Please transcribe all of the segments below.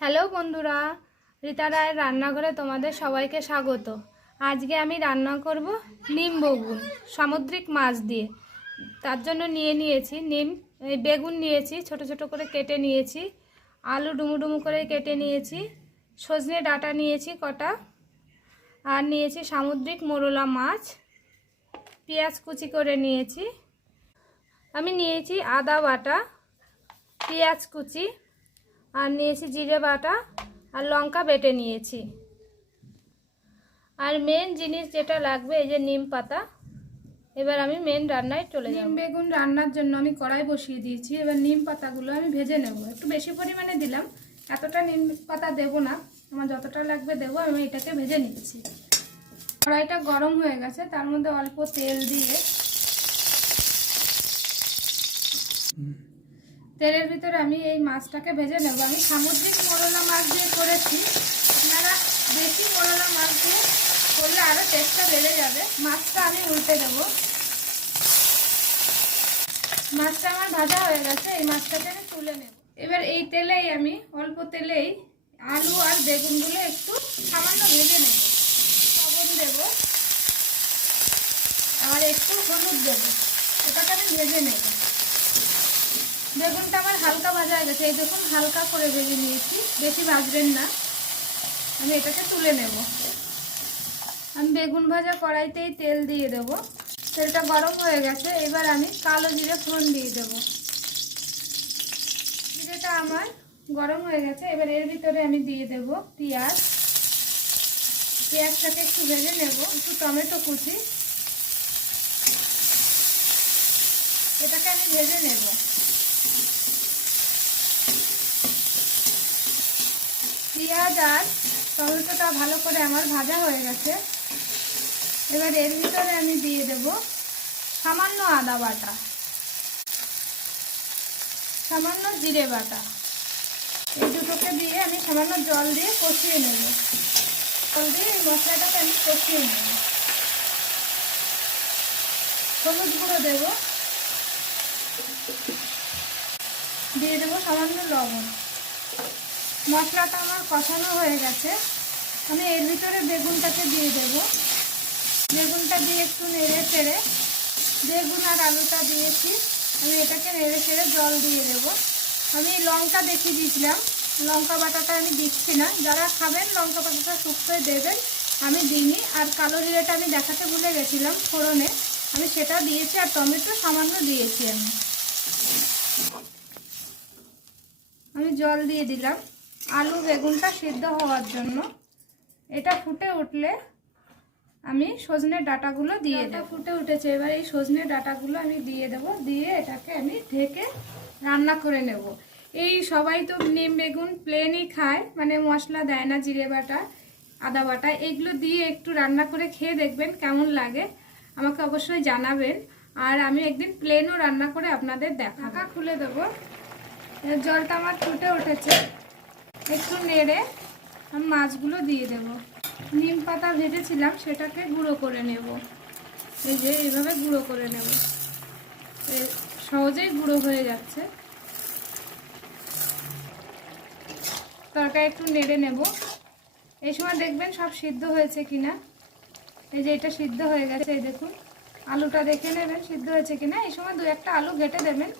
Hello বন্ধুরা, রীতা রায়ের রান্নাঘরে তোমাদের সবাইকে স্বাগত। আজকে আমি রান্না করব নিম বেগুন, সামুদ্রিক মাছ দিয়ে। তার জন্য নিয়ে নিয়েছি নিম বেগুন নিয়েছি, ছোট ছোট করে কেটে নিয়েছি, আলু ডুমু ডুমু করে কেটে নিয়েছি, সজনে ডাঁটা নিয়েছি কটা, আর নিয়েছি সামুদ্রিক মোরলা মাছ, পেঁয়াজ কুচি করে নিয়েছি। আমি নিয়েছি আদা বাটা, পেঁয়াজ কুচি আর নিয়েছি জিরে বাটা আর লঙ্কা বেটে নিয়েছি। আর মেন জিনিস যেটা লাগবে এই যে নিম পাতা এবার আমি মেন রান্নায় চলে যাব। নিম বেগুন রান্নার জন্য আমি কড়াই বসিয়ে দিয়েছি এবার নিম পাতাগুলো আমি ভেজে নেব। একটু বেশি পরিমাণে দিলাম এতটা নিম পাতা দেব না আমার যতটা লাগবে দেবো আমি এটাকে ভেজে নিচ্ছি। কড়াইটা গরম হয়ে গেছে তার মধ্যে অল্প তেল দিয়ে তেলের ভিতরে আমি এই মাছটাকে ভেজে নেব। আমি সামুদ্রিক মরলা মাছ দিয়ে করেছি। আপনারা দেশি মরলা মাছ দিয়ে করলে আরও টেস্টটা বেড়ে যাবে। মাছটা আমি উল্টে দেব। মাছটা আমার ভাজা হয়ে গেছে, এই মাছটাকে আমি তুলে নেব। এবার এই তেলেই আমি, অল্প তেলেই আলু আর বেগুনগুলো একটু সামান্য ভেজে নেব। লবণ দেব। আর একটু হলুদ দেবো। এটাকে আমি ভেজে নেব। বেগুনটা আমার হালকা ভাজা হয়ে গেছে। এই দেখুন, হালকা করে ভেজে নিয়েছি। বেশি ভাজবেন না। আমি এটাকে তুলে নেব। আমি বেগুন ভাজা কড়াইতেই তেল দিয়ে দেব। তেলটা গরম হয়ে গেছে। এবার আমি কালো জিরে ফোড়ন দিয়ে দেব। জিরেটা আমার গরম হয়ে গেছে। এবার এর ভিতরে আমি দিয়ে দেব পেঁয়াজ। পেঁয়াজটাকে একটু ভেজে নেব। একটু টমেটো কুচি। এটাকে আমি ভেজে নেব। পেঁয়াজ আর টমেটোটা ভালো করে আমার ভাজা হয়ে গেছে। এবার এর ভিতরে আমি দিয়ে দেব সামান্য আদা বাটা। সামান্য জিরে বাটা। এই দুটোকে দিয়ে আমি সামান্য জল দিয়ে কষিয়ে নেব। জল দিয়ে এই মশলাটাকে আমি কষিয়ে নেব। হলুদ গুঁড়ো দেব। দিয়ে দেবো সামান্য লবণ। মশলাটা আমার কষানো হয়ে গেছে। আমি এর ভিতরে বেগুনটাকে দিয়ে দেব। বেগুনটা দিয়ে একটু নেড়ে চেড়ে বেগুন আর আলুটা দিয়েছি। আমি এটাকে নেড়ে চেড়ে জল দিয়ে দেব। আমি লঙ্কা দেখিয়ে দিয়েছিলাম। লঙ্কা বাটাটা আমি দিচ্ছি না। যারা খাবেন, লঙ্কা বাটাটা শুক্তোয় দেবেন, আমি দিইনি। আর কালো জিরেটা আমি দেখাতে ভুলে গেছিলাম ফোড়নে। আমি সেটা দিয়েছি আর টমেটো সামান্য দিয়েছি আমি। আমি জল দিয়ে দিলাম। আলু বেগুনটা সিদ্ধ হওয়ার জন্য। এটা ফুটে উঠলে আমি সজনে ডাটাগুলো দিয়ে দেবো। ফুটে উঠেছে এবার এই সজনে ডাটাগুলো আমি দিয়ে দেব দিয়ে এটাকে আমি ঢেকে রান্না করে নেব। এই সবাই তো নিম বেগুন প্লেনই খায় মানে মশলা দেয় না জিরে বাটা আদা বাটা এগুলো দিয়ে একটু রান্না করে খেয়ে দেখবেন কেমন লাগে আমাকে অবশ্যই জানাবেন। আর আমি একদিন প্লেনও রান্না করে আপনাদের দেখা খুলে দেবো। জলটা আমার ফুটে উঠেছে। একটু নেড়ে আমি মাছগুলো দিয়ে দেব। নিম পাতা ভেজেছিলাম, সেটাকে গুঁড়ো করে নেব। এই যে, এইভাবে গুঁড়ো করে নেব। সহজেই গুঁড়ো হয়ে যাচ্ছে। তরকারি একটু নেড়ে নেব। এই সময় দেখবেন সব সিদ্ধ হয়েছে কিনা। এই যে, এটা সিদ্ধ হয়ে গেছে, এই দেখুন। আলুটা দেখে নেবেন, সিদ্ধ হয়েছে কিনা। এই সময় দু একটা আলু ঘেটে দেবেন।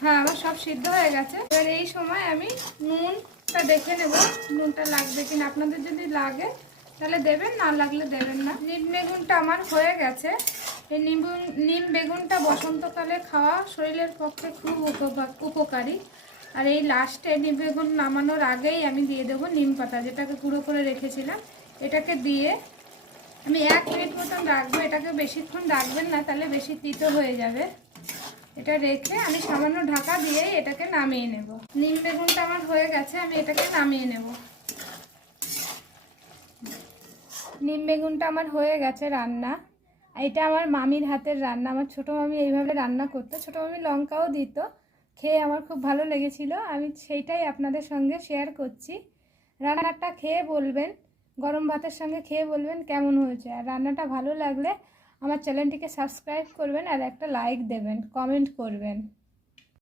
হ্যাঁ আমার সব সিদ্ধ হয়ে গেছে। এবার এই সময় আমি নুনটা দেখে নেব নুনটা লাগবে কিনা। আপনাদের যদি লাগে, তাহলে দেবেন, না লাগলে দেবেন না। নিম বেগুনটা আমার হয়ে গেছে। এই নিম নিম বেগুনটা বসন্তকালে খাওয়া শরীরের পক্ষে খুব উপকার উপকারী। আর এই লাস্টে নিম বেগুন নামানোর আগেই আমি দিয়ে দেবো নিম পাতা, যেটাকে গুঁড়ো করে রেখেছিলাম। এটাকে দিয়ে আমি এক মিনিট মতন রাখব। এটাকে বেশিক্ষণ রাখবেন না, তাহলে বেশি তিতো হয়ে যাবে। এটা রেখে আমি সামান্য ঢাকা দিয়েই এটাকে নামিয়ে নেব। নিম বেগুনটা আমার হয়ে গেছে, আমি এটাকে নামিয়ে নেব। নিম বেগুনটা আমার হয়ে গেছে রান্না। এটা আমার মামির হাতের রান্না, আমার ছোটো মামি এইভাবে রান্না করতো। ছোটো মামি লঙ্কাও দিত, খেয়ে আমার খুব ভালো লেগেছিল। আমি সেইটাই আপনাদের সঙ্গে শেয়ার করছি। রান্নাটা খেয়ে বলবেন, গরম ভাতের সঙ্গে খেয়ে বলবেন কেমন হয়েছে। আর রান্নাটা ভালো লাগলে আমার চ্যানেলটিকে সাবস্ক্রাইব করবেন আর একটা লাইক দেবেন কমেন্ট করবেন।